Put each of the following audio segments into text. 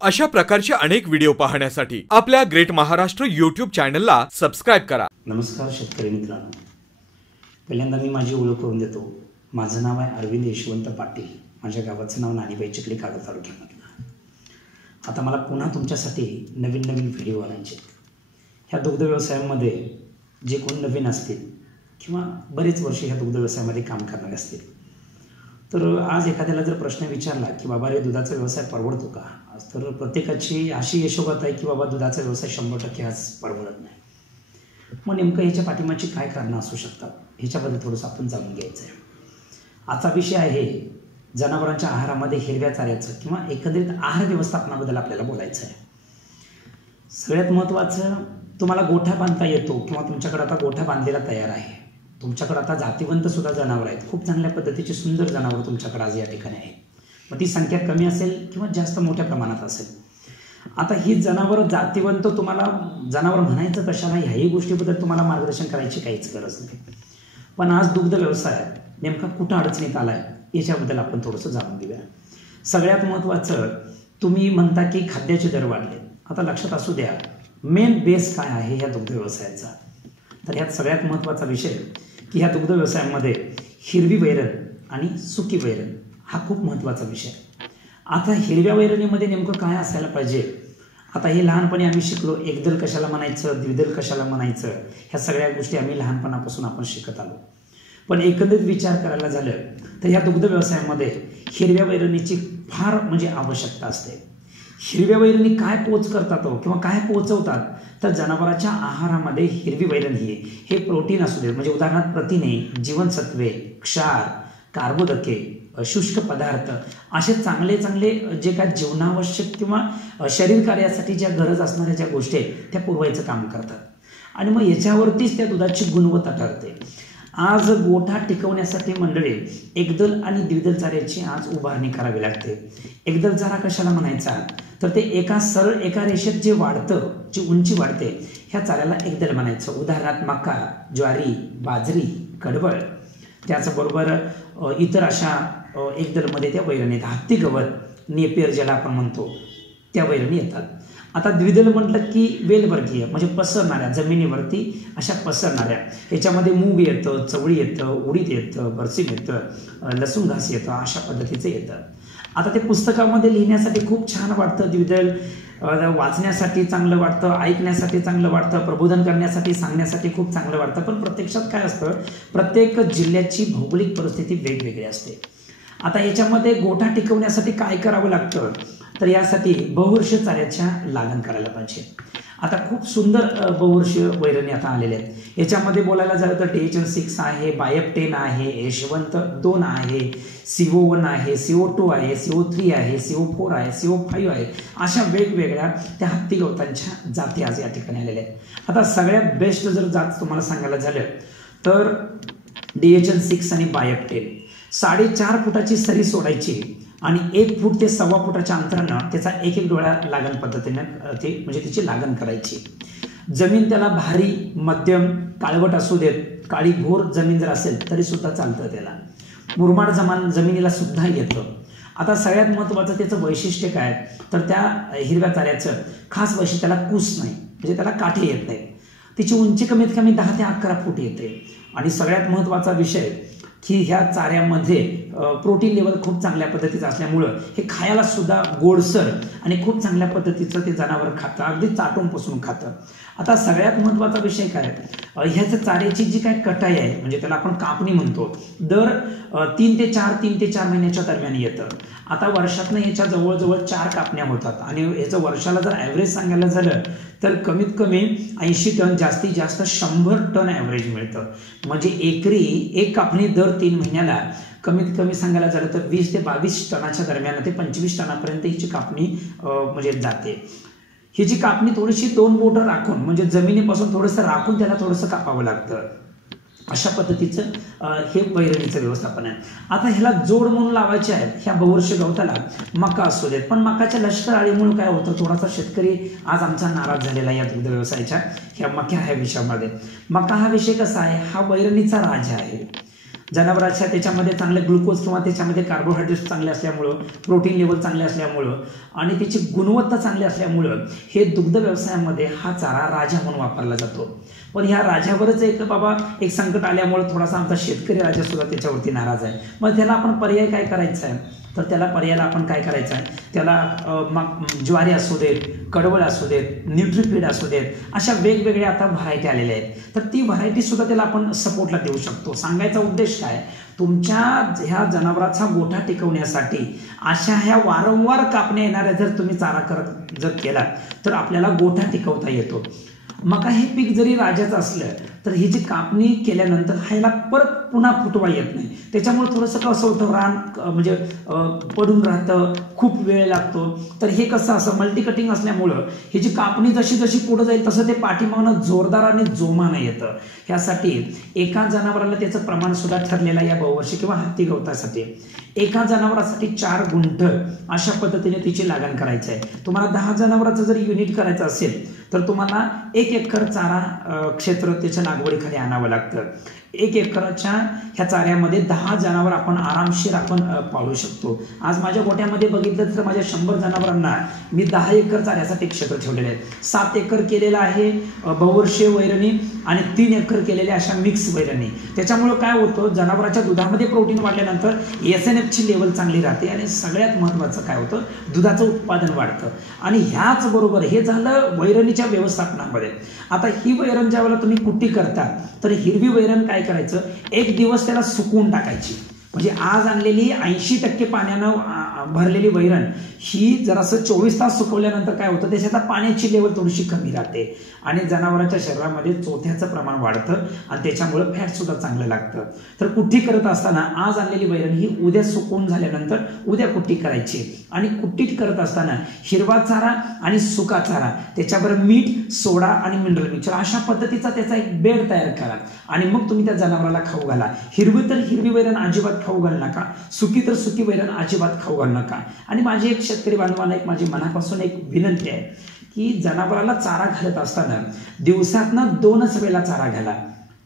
अशा प्रकारचे अनेक व्हिडिओ पाहण्यासाठी आपल्या ग्रेट महाराष्ट्र YouTube चॅनलला सबस्क्राइब करा। नमस्कार शेतकरी मित्रांनो, पहिल्यांदा मी माझी ओळख करून देतो। माझं नाव आहे अरविंद यशवंत पाटील। माझ्या गावाचं नाव नाणीबाई चिखली, कागल तालुक्यामधलं। आता मला पुन्हा तुमच्यासाठी नवीन व्हिडिओ आणायचे। ह्या दुग्ध व्यवसायामध्ये जे कोण नवीन असतील किंवा बरेच वर्ष ह्या दुग्ध व्यवसायामध्ये काम करणारे असतील, तर आज एखाद्याला जर प्रश्न विचारला की बाबा रे दुधाचा व्यवसाय परवडतो का, तर प्रत्येकाची अशी यशोगाथा आहे की बाबा दुधाचा व्यवसाय 100% आज परवडत नाही। मग नेमकं ह्याच्या पाठीमागची काय कारणं असू शकतात ह्याच्याबद्दल थोडंसं आपण जाणून घ्यायचं आहे। आजचा विषय आहे जनावरांच्या आहारामध्ये हिरव्या चाऱ्याचं किंवा एकंदरीत आहार व्यवस्थापनाबद्दल आपल्याला बोलायचं आहे। सगळ्यात महत्त्वाचं, तुम्हाला गोठा बांधता येतो किंवा तुमच्याकडे आता गोठा बांधलेला तयार आहे, तुमच्याकडे आता जातीवंत सुद्धा जनावर आहेत, खूप चांगल्या पद्धतीची सुंदर जनावर तुमच्याकडे आज या ठिकाणी आहेत। मग ती संख्या कमी असेल किंवा जास्त मोठ्या प्रमाणात असेल। आता ही जनावर जातीवंत, तुम्हाला जनावर म्हणायचं कशाला ह्याही गोष्टीबद्दल तुम्हाला मार्गदर्शन करायची काहीच गरज नाही। पण आज दुग्ध व्यवसाय नेमका कुठं अडचणीत आला आहे याच्याबद्दल आपण थोडंसं जाणून घेऊया। सगळ्यात महत्त्वाचं, तुम्ही म्हणता की खाद्याचे दर वाढले। आता लक्षात असू द्या, मेन बेस काय आहे ह्या दुग्ध व्यवसायाचा, तर ह्यात सगळ्यात महत्त्वाचा विषय की ह्या दुग्ध व्यवसायामध्ये हिरवी वैरण आणि सुकी वैरण हा खूप महत्त्वाचा विषय। आता हिरव्या वैरणीमध्ये नेमकं काय असायला पाहिजे, आता हे लहानपणी आम्ही शिकलो, एकदल कशाला म्हणायचं, द्विदल कशाला म्हणायचं, ह्या सगळ्या गोष्टी आम्ही लहानपणापासून आपण शिकत आलो। पण एकंदरीत विचार करायला झालं तर ह्या दुग्ध व्यवसायामध्ये हिरव्या वैरणीची फार म्हणजे आवश्यकता असते। हिरव्या वैरणी काय पोच करतात किंवा काय पोचवतात, तर जनावरांच्या आहारामध्ये हिरवी वैरण हे प्रोटीन असू दे, म्हणजे उदाहरणार्थ प्रथिने, जीवनसत्वे, क्षार, कार्बोदके, शुष्क पदार्थ, असे चांगले जे काय जीवनावश्यक किंवा शरीर कार्यासाठी ज्या गरज असणाऱ्या ज्या गोष्टी आहेत त्या पुरवायचं काम करतात। आणि मग याच्यावरतीच त्या दुधाची गुणवत्ता ठरते। आज गोठा टिकवण्यासाठी मंडळी एकदल आणि द्विदल चाऱ्याची आज उभारणी करावी लागते। एकदल चारा कशाला म्हणायचा, तर ते एका रेषेत जे वाढतं, जी उंची वाढते, ह्या चाऱ्याला एकदल म्हणायचं। उदाहरणार्थ मका, ज्वारी, बाजरी, कडबळ, त्याचबरोबर इतर अशा एकदलमध्ये त्या वैरणी येतात। हत्ती गवत, नेपियर ज्याला आपण म्हणतो, त्या वैरणी येतात। आता द्विदल म्हटलं की वेलवर्गीय, म्हणजे पसरणाऱ्या, जमिनीवरती अशा पसरणाऱ्या, याच्यामध्ये मूग येतं, चवळी येतं, उडीद येतं, बरसीम येतं, लसूण घास येतं, अशा पद्धतीचं येतं। आता ते पुस्तकामध्ये लिहिण्यासाठी खूप छान वाटतं द्विदल, वाचण्यासाठी चांगलं वाटतं, ऐकण्यासाठी चांगलं वाटतं, प्रबोधन करण्यासाठी, सांगण्यासाठी खूप चांगलं वाटतं। पण प्रत्यक्षात काय असतं, प्रत्येक जिल्ह्याची भौगोलिक परिस्थिती वेगवेगळी असते। आता याच्यामध्ये गोठा टिकवण्यासाठी काय करावं लागतं, तर यासाठी बहुवर्षीय चाऱ्याच्या लागण करायला पाहिजे। आता खूप सुंदर बहुवर्षीय वैरणी आता आलेल्या आहेत। याच्यामध्ये बोलायला झालं तर DHL 6 आहे, बायप 10 आहे, यशवंत 2 आहे, CO1 आहे, CO2 आहे, CO3 आहे, CO4 आहे, CO5 आहे, अशा वेगवेगळ्या त्या हत्ती गवतांच्या जाती आज या ठिकाणी आलेल्या आहेत। आता सगळ्यात बेस्ट जर जात तुम्हाला सांगायला झालं तर DHL 6 आणि बायप 10, 4.5 फुटाची सरी सोडायची आणि 1 फूट ते 1.25 फुटाच्या अंतरानं त्याचा एक डोळा लागण पद्धतीने ते म्हणजे त्याची लागण करायची। जमीन त्याला भारी, मध्यम, काळवट असू देत, काळी घोर जमीन जर असेल तरी सुद्धा चालतं, त्याला मुरमाड जमिनीला सुद्धा येतं। आता सगळ्यात महत्त्वाचं त्याचं वैशिष्ट्य काय, तर त्या हिरव्या चाऱ्याचं खास वैशिष्ट्य, त्याला कूस नाही, म्हणजे त्याला काठी येत नाही, तिची उंची कमीत कमी 10 ते 11 फूट येते। आणि सगळ्यात महत्त्वाचा विषय की ह्या चाऱ्यामध्ये प्रोटीन लेवल खूप चांगल्या पद्धतीचं असल्यामुळं हे खायला सुद्धा गोडसर आणि खूप चांगल्या पद्धतीचं ते जनावर खातं, अगदी चाटून पुसून खातं। आता सगळ्यात महत्त्वाचा विषय काय, ह्याच्या चाऱ्याची जी काय कटाई आहे, म्हणजे त्याला आपण कापणी म्हणतो, दर 3 ते 4 महिन्याच्या दरम्यान येतं। आता वर्षातनं याच्या जवळजवळ 4 कापण्या होतात आणि ह्याचं वर्षाला जर ॲव्हरेज सांगायला झालं तर कमीत कमी 80 टन, जास्तीत जास्त 100 टन ॲव्हरेज मिळतं। म्हणजे एकरी एक कापणी दर 3 महिन्याला कमीत कमी सांगायला झालं तर 20 ते 22 टनाच्या दरम्यान ते 25 टनापर्यंत हिची कापणी म्हणजे जाते। हिची कापणी थोडीशी 2 बोटं राखून, म्हणजे जमिनीपासून थोडंसं राखून त्याला थोडंसं कापावं लागतं। अशा पद्धतीचं हे वैरणीचं व्यवस्थापन आहे। आता ह्याला जोड म्हणून लावायचे आहेत ह्या बहुवर्षीय गवताला मका असू देत, पण मकाच्या लष्कर आळीमुळे काय होतं, थोडासा शेतकरी आज आमचा नाराज झालेला या दुग्ध व्यवसायाच्या ह्या मक्या ह्या विषयामध्ये। मका हा विषय कसा आहे, हा वैरणीचा राजा आहे। जनावराच्या त्याच्यामध्ये चांगले ग्लुकोज किंवा त्याच्यामध्ये कार्बोहायड्रेट्स चांगले असल्यामुळं, प्रोटीन लेवल चांगले असल्यामुळं आणि त्याची गुणवत्ता चांगली असल्यामुळं हे दुग्ध व्यवसायामध्ये हा चारा राजा म्हणून वापरला जातो. पण ह्या राजावरच एक संकट आल्यामुळे थोडासा आमचा शेतकरी राजा सुद्धा त्याच्यावरती नाराज आहे. मग त्याला आपण पर्याय काय करायचा आहे, तर त्याला पर्यायाला आपण काय करायचं आहे, त्याला ज्वारी असू देत, कडवळ असू देत, न्यूट्रीफीड असू देत, अशा वेगवेगळ्या आता व्हरायटी आलेल्या आहेत. तर ती व्हरायटी सुद्धा त्याला आपण सपोर्टला देऊ शकतो. सांगायचा उद्देश काय, तुमच्या ह्या जनावराचा गोठा टिकवण्यासाठी अशा ह्या वारंवार कापण्या येणाऱ्या जर तुम्ही चारा जर केला तर आपल्याला गोठा टिकवता येतो. मका हे पीक जरी राजाचं असलं तर ही जी कापणी केल्यानंतर ह्याला परत पुन्हा फुटवा येत नाही. त्याच्यामुळे थोडंसं कसं होतं, रान म्हणजे पडून राहतं, खूप वेळ लागतो. तर हे कसं असं मल्टी कटिंग असल्यामुळं ही जी कापणी जशी जशी पुढे जाईल तसं ते पाठीमागनं जोरदार आणि जोमानं येतं. ह्यासाठी एका जनावराला त्याचं प्रमाण सुद्धा ठरलेलं आहे. या बहुवर्षी किंवा हत्ती गवतासाठी एका जनावरासाठी 4 गुंठ अशा पद्धतीने तिची लागण करायची आहे. तुम्हाला 10 जनावरांचं जर युनिट करायचं असेल तर तुम्हाला 1 एकर चारा क्षेत्र त्याच्या लागवडीखाली आणावं लागतं. 1 एकराच्या ह्या चाऱ्यामध्ये 10 जनावर आपण आरामशीर आपण पाळू शकतो. आज माझ्या गोट्यामध्ये बघितलं तर माझ्या 100 जनावरांना मी 10 एकर चाऱ्यासाठी क्षेत्र ठेवलेले आहेत. 7 एकर केलेलं आहे बहुवर्षीय वैरणी आणि 3 एकर केलेल्या अशा मिक्स वैरणी. त्याच्यामुळं काय होतं, जनावरांच्या दुधामध्ये प्रोटीन वाढल्यानंतर SNFची लेवल चांगली राहते आणि सगळ्यात महत्त्वाचं काय होतं, दुधाचं उत्पादन वाढतं. आणि ह्याच बरोबर हे झालं वैरणीच्या व्यवस्थापनामध्ये. आता ही वैरण ज्या वेळेला तुम्ही कुट्टी करता तर हिरवी वैरण काय करायचं, 1 दिवस त्याला सुकवून टाकायची. म्हणजे आज आणलेली 80% पाण्यानं भरलेली वैरण ही जरासं 24 तास सुकवल्यानंतर काय होतं, त्याच्यात पाण्याची लेवल थोडीशी कमी राहते आणि जनावरांच्या शरीरामध्ये चोथ्याचं प्रमाण वाढतं आणि त्याच्यामुळे फॅट सुद्धा चांगलं लागतं. तर कुट्टी करत असताना आज आणलेली वैरण ही उद्या सुकवून झाल्यानंतर उद्या कुट्टी करायची आणि कुट्टी करत असताना हिरवा चारा आणि सुका चारा त्याच्याबरोबर मीठ, सोडा आणि मिनरल मिक्सचर अशा पद्धतीचा त्याचा एक बेड तयार करा आणि मग तुम्ही त्या जनावराला खाऊ घाला. हिरवी तर हिरवी वैरण अजिबात खाऊ घालू नका, सुकी तर सुकी वैरण अजिबात खाऊ घालू नका. आणि माझी एक शेतकरी बांधवांना माझी मनापासून एक विनंती आहे की जनावराला चारा घालत असताना दिवसातनं 2च वेळेला चारा घाला,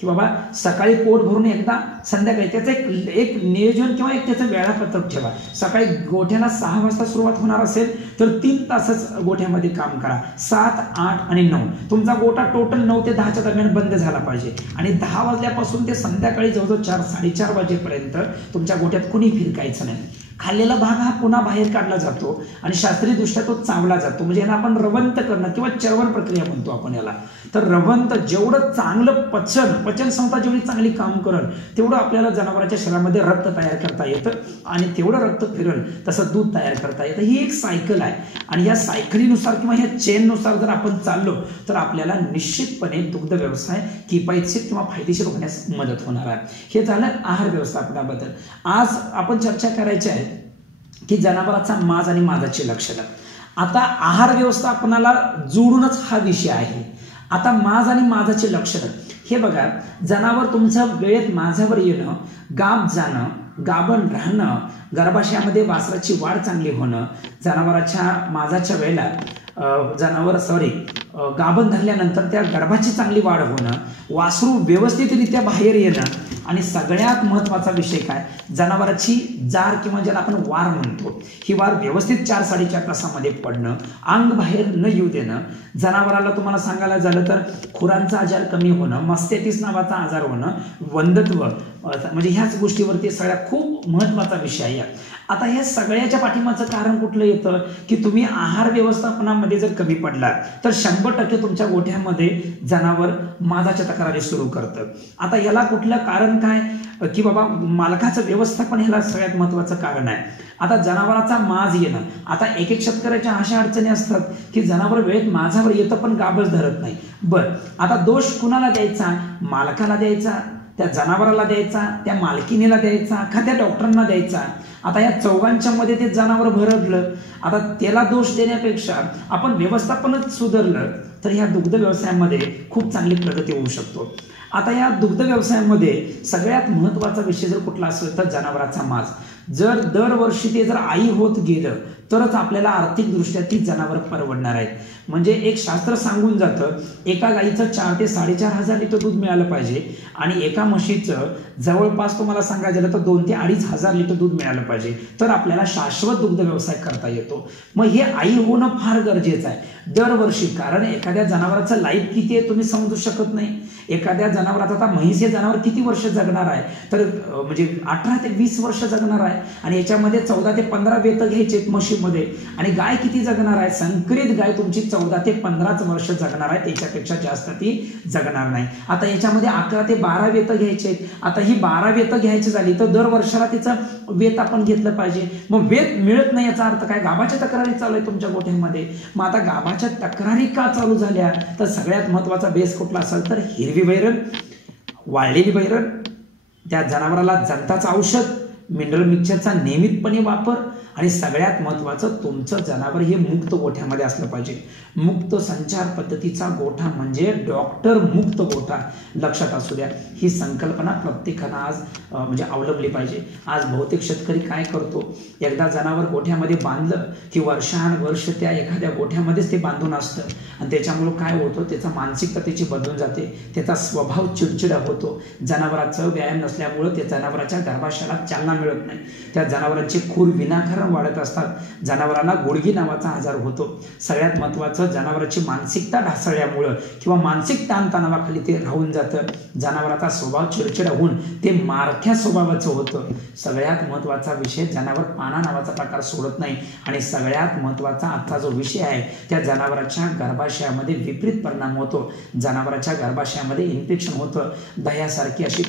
की बाबा सकाळी पोट भरून एकदा, संध्याकाळी. त्याचं एक नियोजन किंवा एक त्याचं वेळापत्रक ठेवा. सकाळी गोठ्याला 6 वाजता सुरुवात होणार असेल तर 3 तासच गोठ्यामध्ये काम करा. 7, 8 आणि 9 तुमचा गोठा टोटल 9 ते 10च्या दरम्यान बंद झाला पाहिजे आणि 10 वाजल्यापासून ते संध्याकाळी जवळजवळ 4, 4:30 वाजेपर्यंत तुमच्या गोठ्यात कुणी फिरकायचं नाही. खाल्लेला भाग हा पुन्हा बाहेर काढला जातो आणि शास्त्रीयदृष्ट्या तो चावला जातो. म्हणजे याला आपण रवंत करणं किंवा चरवण प्रक्रिया म्हणतो आपण याला. तर रवंत जेवढं चांगलं पचन संस्था जेवढी चांगली काम करेल तेवढं आपल्याला जनावरांच्या शरीरामध्ये रक्त तयार करता येतं आणि तेवढं रक्त फिरेल तसं दूध तयार करता येतं. ही एक सायकल आहे आणि या सायकलीनुसार किंवा ह्या चेननुसार जर आपण चाललो तर आपल्याला निश्चितपणे दुग्ध व्यवसाय किफायतशीर किंवा फायदेशीर होण्यास मदत होणार आहे. हे झालं आहार व्यवस्थापनाबद्दल. आज आपण चर्चा करायची आहे की जनावरांचा माज आणि माजाची लक्षणं. आता आहार व्यवस्थापनाला जोडूनच हा विषय आहे. आता माज आणि माजाचे लक्षणं हे बघा, जनावर तुमचं वेळेत माझ्यावर येणं, गाब जाणं, गाभण राहणं, गर्भाशयामध्ये वासराची वाढ चांगली होणं, जनावराच्या माजाच्या वेळेला गाभण धरल्यानंतर त्या गर्भाची चांगली वाढ होणं, वासरू व्यवस्थितरित्या बाहेर येणं आणि सगळ्यात महत्त्वाचा विषय काय, जनावराची जार किंवा ज्याला आपण वार म्हणतो, ही वार व्यवस्थित 4-4.5 तासामध्ये पडणं, अंग बाहेर न येऊ देणं, जनावराला तुम्हाला सांगायला झालं तर खुरांचा आजार कमी होणं, मस्तिष्क नावाचा आजार होणं, वंधत्व, म्हणजे ह्याच गोष्टीवरती सगळ्या खूप महत्त्वाचा विषय आहे. आता ह्या सगळ्याच्या पाठीमागचं कारण कुठलं येतं की तुम्ही आहार व्यवस्थापनामध्ये जर कमी पडला तर 100% तुमच्या गोठ्यामध्ये जनावर माजाच्या तक्रारी सुरू करतं. आता याला कुठलं कारण काय की बाबा मालकाचं व्यवस्थापन ह्याला सगळ्यात महत्त्वाचं कारण आहे. आता जनावराचा माज येणं, आता एक शेतकऱ्याच्या अशा अडचणी असतात की जनावर वेळेत माझ्यावर येतं पण गाभच धरत नाही. बरं, आता दोष कुणाला द्यायचा, मालकाला द्यायचा, त्या जनावराला द्यायचा, त्या मालकिनीला द्यायचा का त्या डॉक्टरांना द्यायचा. आता या चौघांच्या मध्ये ते जनावर भरडलं. आता त्याला दोष देण्यापेक्षा आपण व्यवस्थापनच सुधारलं तर ह्या दुग्ध व्यवसायामध्ये खूप चांगली प्रगती होऊ शकतो. आता या दुग्ध व्यवसायामध्ये सगळ्यात महत्त्वाचा विषय जर कुठला असेल तर जनावराचा माज. जर दरवर्षी ते जर आई होत गेलं तरच आपल्याला आर्थिकदृष्ट्या ती जनावर परवडणार आहेत. म्हणजे एक शास्त्र सांगून जातं एका गाईचं 4 ते 4.5 लिटर दूध मिळालं पाहिजे आणि एका म्हशीचं जवळपास तुम्हाला सांगायचं झालं तर 2 ते 2.5 लिटर दूध मिळालं पाहिजे, तर आपल्याला शाश्वत दुग्ध व्यवसाय करता येतो. मग हे आई होणं फार गरजेचं आहे दरवर्षी, कारण एखाद्या जनावराचं लाईफ किती आहे तुम्ही समजू शकत नाही. एखाद्या जनावरात आता म्हैस हे जनावर किती वर्ष जगणार आहे, तर म्हणजे 18 ते 20 वर्ष जगणार आहे आणि याच्यामध्ये 14 ते 15 वेत घ्यायचे म्हशीमध्ये. आणि गाय किती जगणार आहे, संकरित गाय तुमची 14 ते 15 वर्ष जगणार आहे, त्याच्यापेक्षा जास्त ती जगणार नाही. आता याच्यामध्ये 11 ते 12 वेत घ्यायचे. आता ही 12 वेत घ्यायची झाली तर दर वर्षाला तिचं वेत आपण घेतलं पाहिजे. मग वेत मिळत नाही याचा अर्थ काय, गाभाच्या तक्रारी चालू आहे तुमच्या गोठ्यामध्ये. मग आता गाभाच्या तक्रारी का चालू झाल्या, तर सगळ्यात महत्वाचा बेस कुठला असेल तर हिरवी वैरण, वाळलेली वैरण, त्या जनावराला जंताचं औषध, मिनरल मिक्सरचा नियमितपणे वापर आणि सगळ्यात महत्वाचं तुमचं जनावर हे मुक्त गोठ्यामध्ये असलं पाहिजे. मुक्त संचार पद्धतीचा गोठा म्हणजे डॉक्टर मुक्त गोठा, लक्षात असू द्या. ही संकल्पना प्रत्येकानं आज म्हणजे अवलंबली पाहिजे. आज बहुतेक शेतकरी काय करतो, एकदा जनावर गोठ्यामध्ये बांधलं की वर्षानुवर्ष त्या एखाद्या गोठ्यामध्येच ते बांधून असतं आणि त्याच्यामुळे काय होतं, त्याचा मानसिकता त्याची बदलून जाते, त्याचा स्वभाव चिडचिडा होतो. जनावराचं व्यायाम नसल्यामुळं त्या जनावराच्या गर्भाशयाला चालना मिळत नाही, त्या जनावरांचे खूर विनाकारण वाढत असतात, जनावरांना गुडघी नावाचा आजार होतो. सगळ्यात महत्वाचं जनावरांची मानसिकता ढासळल्यामुळं किंवा मानसिक ताणतणावाखाली ते राहून जातं, जनावराचा स्वभाव चिडचिडा होऊन ते मारख्या स्वभावाचं होतं. सगळ्यात महत्वाचा विषय, जनावर पाना नावाचा प्रकार सोडत नाही आणि सगळ्यात महत्वाचा आजचा जो विषय आहे, त्या जनावरांच्या गर्भाशयामध्ये विपरीत परिणाम होतो. जनावरांच्या गर्भाशयामध्ये इन्फेक्शन होतं, दह्यासारखी अशी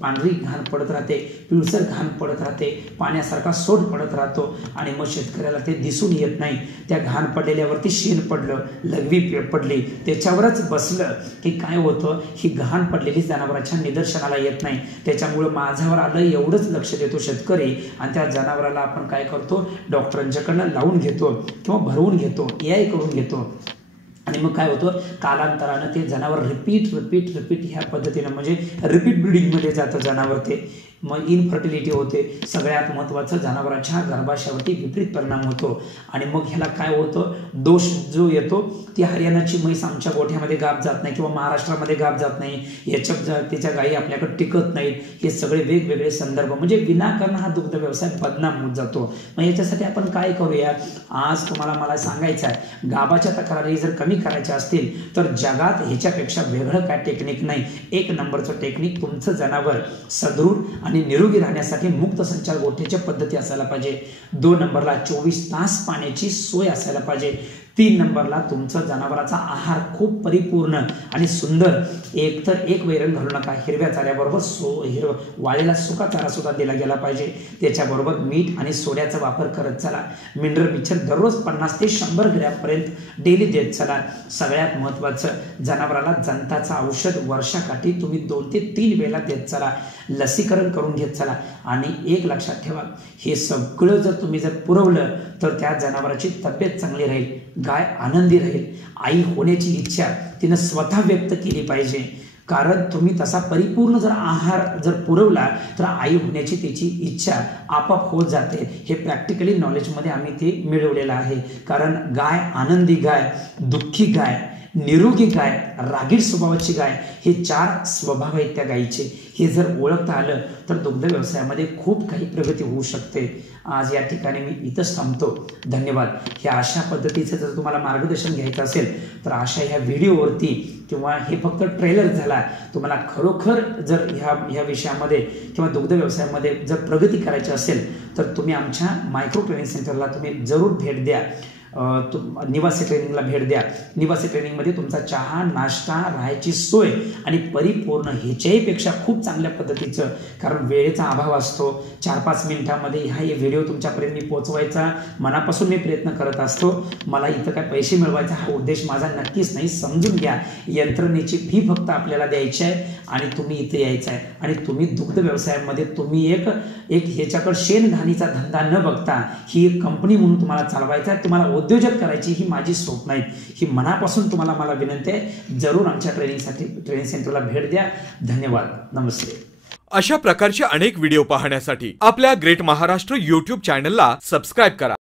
पांढरी घाण पडत राहते, पिळसर घाण पडत राहते, पाण्यासारखा सोड पडत राहतो आणि मग शेतकऱ्याला ते दिसून येत नाही. त्या घाण पडलेल्यावरती शेण पडलं, लघवी पडली, त्याच्यावरच बसलं की काय होतं, ही घाण पडलेली जनावरांच्या निदर्शनाला येत नाही. त्याच्यामुळे माझ्यावर आलं एवढंच लक्ष देतो शेतकरी आणि त्या जनावराला आपण काय करतो, डॉक्टरांच्याकडनं लावून घेतो किंवा भरवून घेतो, AI करून घेतो. आणि मग काय होतं, कालांतरानं ते जनावर रिपीट ह्या पद्धतीनं म्हणजे रिपीट ब्रीडिंगमध्ये जातं जनावर ते. मग इनफर्टिलिटी होते. सगळ्यात महत्त्वाचं जनावरांच्या गर्भाशयावरती विपरीत परिणाम होतो आणि मग ह्याला काय होतं, दोष जो येतो, ती हरियाणाची म्हैस आमच्या गोठ्यामध्ये गाभ जात नाही किंवा महाराष्ट्रामध्ये गाभ जात नाही, याच्या त्याच्या गायी आपल्याकडे टिकत नाहीत, हे सगळे वेगवेगळे संदर्भ म्हणजे विनाकारण हा दुग्ध व्यवसाय बदनाम होत जातो. मग याच्यासाठी आपण काय करूया, आज तुम्हाला मला सांगायचं आहे, गाभाच्या तक्रारी जर कमी करायच्या असतील तर जगात ह्याच्यापेक्षा वेगळं काय टेक्निक नाही. 1 नंबरचं टेक्निक, तुमचं जनावर सदृढ आणि निरोगी राहण्यासाठी मुक्त संचार गोठ्याच्या पद्धती असायला पाहिजे. 2 नंबरला 24 तास पाण्याची सोय असायला पाहिजे. 3 नंबरला तुमचा जनावराचा आहार खूप परिपूर्ण आणि सुंदर, एक तर एक वैरण घालू नका, हिरव्या चाऱ्याबरोबर वाळलेला सुका चारा सुद्धा दिला गेला पाहिजे. त्याच्याबरोबर मीठ आणि सोड्याचा वापर करत चला. मिनरल मिक्सर दररोज 50 ते 100 ग्रॅमपर्यंत डेली देत चला. सगळ्यात महत्त्वाचं, जनावराला जंताचं औषध वर्षाकाठी तुम्ही 2 ते 3 वेळा देत चला. लसीकरण करून घेत चला. आणि एक लक्षात ठेवा, हे सगळं जर तुम्ही पुरवलं तर त्या जनावराची तब्येत चांगली राहील, गाय आनंदी राहील. आई होण्याची इच्छा तिनं स्वतः व्यक्त केली पाहिजे, कारण तुम्ही तसा परिपूर्ण जर आहार पुरवला तर आई होण्याची त्याची इच्छा आपोआप होत जाते. हे प्रॅक्टिकली नॉलेजमध्ये आम्ही ते मिळवलेलं आहे. कारण गाय आनंदी गाय, दुःखी गाय, निरोगी गाय, रागीट स्वभावाची गाय, हे 4 स्वभाव आहेत त्या गायीचे. हे जर ओळखता आलं तर दुग्ध व्यवसायामध्ये खूप काही प्रगती होऊ शकते. आज या ठिकाणी मी इथंच थांबतो. धन्यवाद. ह्या अशा पद्धतीचं जर तुम्हाला मार्गदर्शन घ्यायचं असेल तर अशा ह्या व्हिडिओवरती किंवा हे फक्त ट्रेलर झाला, तुम्हाला खरोखर जर ह्या विषयामध्ये किंवा दुग्ध व्यवसायामध्ये जर प्रगती करायची असेल तर तुम्ही आमच्या मायक्रो ट्रेनिंग सेंटरला तुम्ही जरूर भेट द्या. निवासी ट्रेनिंगला भेट द्या. निवासी ट्रेनिंगमध्ये तुमचा चहा, नाश्ता, राहायची सोय आणि परिपूर्ण ह्याच्याही पेक्षा खूप चांगल्या पद्धतीचं, कारण वेळेचा अभाव असतो, 4-5 मिनिटांमध्ये हा व्हिडिओ तुमच्यापर्यंत मी पोहोचवायचा मनापासून मी प्रयत्न करत असतो. मला इथं काय पैसे मिळवायचा हा उद्देश माझा नक्कीच नाही. समजून घ्या, यंत्रणेची फी फक्त आपल्याला द्यायची आहे आणि तुम्ही इथे यायचं आहे आणि तुम्ही दुग्ध व्यवसायामध्ये तुम्ही एक ह्याच्याकडे शेणघाणीचा धंदा न बघता ही एक कंपनी म्हणून तुम्हाला चालवायचं आहे, तुम्हाला उद्योजक करायची ही माझी स्वप्न आहे. ही मनापासून तुम्हाला मला विनंती आहे. जरूर आमच्या ट्रेनिंग सेंटरला भेट द्या. धन्यवाद. नमस्ते. अशा प्रकारचे अनेक व्हिडिओ पाहण्यासाठी आपल्या ग्रेट महाराष्ट्र YouTube चॅनलला सबस्क्राईब करा.